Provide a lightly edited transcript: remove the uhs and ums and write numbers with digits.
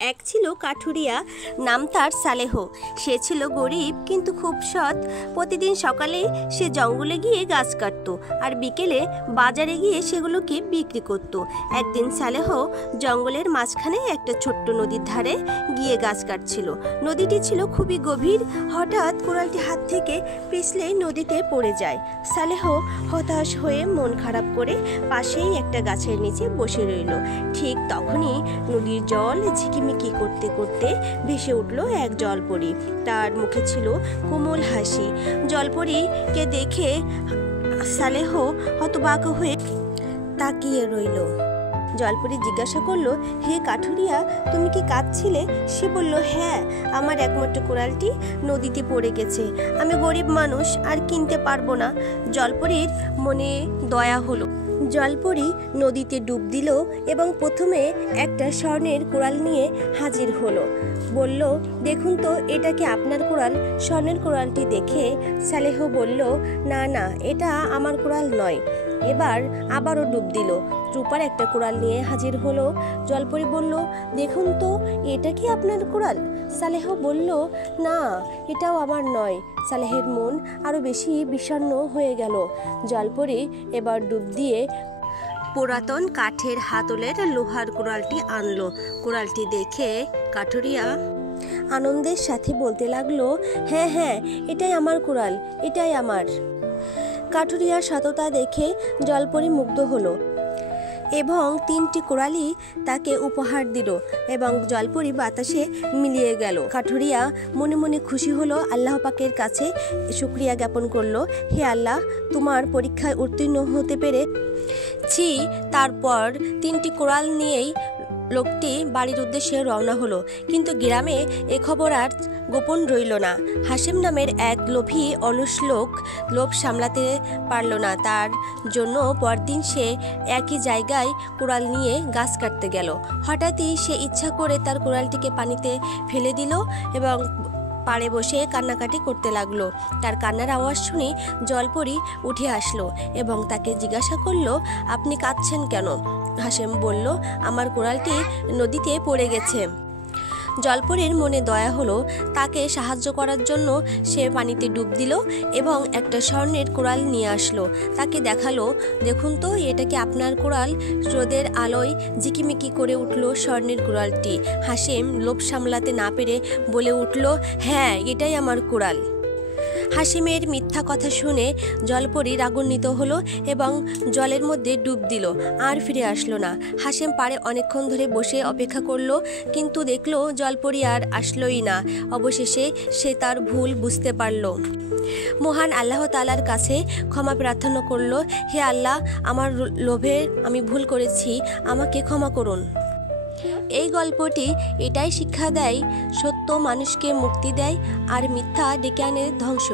এক ছিল কাঠুরিয়া, নাম তার সালেহ। সে ছিল গরিব কিন্তু খুব সৎ। প্রতিদিন সকালে সে জঙ্গলে গিয়ে গাছ কাটত আর বিকেলে বাজারে গিয়ে সেগুলোকে বিক্রি করত। একদিন সালেহ জঙ্গলের মাঝখানে একটা ছোট্ট নদীর ধারে গিয়ে গাছ কাটছিল। নদীটি ছিল খুবই গভীর। হঠাৎ কোড়ালটি হাত থেকে পিছলে নদীতে পড়ে যায়। সালেহ হতাশ হয়ে মন খারাপ করে পাশেই একটা গাছের নিচে বসে রইল। ঠিক তখনই নদীর জল ঝিকিমিকি করতে করতে ভেসে উঠল এক জলপরি। তার মুখে ছিল কোমল হাসি। জলপরিকে দেখে সালেহ হতবাক হয়ে তাকিয়ে রইল। জলপরি জিজ্ঞাসা করলো, হে কাঠুরিয়া, তুমি কি কাঁদছিলে? সে বলল, হ্যাঁ, আমার একমাত্র কোড়ালটি নদীতে পড়ে গেছে। আমি গরিব মানুষ, আর কিনতে পারবো না। জলপরির মনে দয়া হলো। জলপরি নদীতে ডুব দিল এবং প্রথমে একটা স্বর্ণের কোড়াল নিয়ে হাজির হলো। বলল, দেখুন তো, এটা কি আপনার কোড়াল? স্বর্ণের কোড়ালটি দেখে সালেহ বলল, না না, এটা আমার কোড়াল নয়। এবার আবারও ডুব দিল, রূপার একটা কোড়াল নিয়ে হাজির হলো। জলপরি বলল, দেখুন তো, এটা কি আপনার কোড়াল? সালেহ বলল, না, এটাও আমার নয়। সালেহের মন আরো বেশি বিষণ্ণ হয়ে গেল। জলপরি এবার ডুব দিয়ে পুরাতন কাঠের হাতলের লোহার কোড়ালটি আনলো। কোড়ালটি দেখে কাঠুরিয়া আনন্দের সাথে বলতে লাগলো, হ্যাঁ হ্যাঁ, এটাই আমার কোড়াল, এটাই আমার। কাঠুরিয়ার সততা দেখে জলপরি মুগ্ধ হলো এবং 3টি কোড়ালই তাকে উপহার দিল এবং জলপরি বাতাসে মিলিয়ে গেল। কাঠুরিয়া মনে মনে খুশি হলো, আল্লাহ পাকের কাছে শুকরিয়া জ্ঞাপন করলো, হে আল্লাহ, তোমার পরীক্ষায় উত্তীর্ণ হতে পেরেছি। তারপর 3টি কোড়াল নিয়েই লোকটি বাড়ির উদ্দেশ্যে রওনা হলো। কিন্তু গ্রামে এ খবর আর গোপন রইল না। হাশেম নামের এক লোভী অলস লোক লোভ সামলাতে পারল না। তার জন্য পরদিন সে একই জায়গায় কোড়াল নিয়ে গাছ কাটতে গেল। হঠাৎই সে ইচ্ছা করে তার কোড়ালটিকে পানিতে ফেলে দিল এবং পাড়ে বসে কান্নাকাটি করতে লাগলো। তার কান্নার আওয়াজ শুনে জলপরি উঠে আসলো এবং তাকে জিজ্ঞাসা করলো, আপনি কাঁদছেন কেন? হাশেম বলল, আমার কোড়ালটি নদীতে পড়ে গেছে। জলপরির মনে দয়া হলো। তাকে সাহায্য করার জন্য সে পানিতে ডুব দিল এবং একটা স্বর্ণের কোড়াল নিয়ে আসলো। তাকে দেখালো, দেখুন তো, এটা কি আপনার কোড়াল? রোদের আলোয় ঝিকিমিকি করে উঠল স্বর্ণের কোড়ালটি। হাশেম লোভ সামলাতে না পেরে বলে উঠল, হ্যাঁ, এটাই আমার কোড়াল। হাশেমের মিথ্যা কথা শুনে জলপরি রাগান্বিত হলো এবং জলের মধ্যে ডুব দিল, আর ফিরে আসলো না। হাশেম পাড়ে অনেকক্ষণ ধরে বসে অপেক্ষা করলো, কিন্তু দেখলো জলপরি আর আসলোই না। অবশেষে সে তার ভুল বুঝতে পারল। মহান আল্লাহ তাআলার কাছে ক্ষমা প্রার্থনা করলো, হে আল্লাহ, আমার লোভে আমি ভুল করেছি, আমাকে ক্ষমা করুন। এই গল্পটি এটাই শিক্ষা দেয়, সত্য মানুষকে মুক্তি দেয় আর মিথ্যা ডেকে আনে ধ্বংস।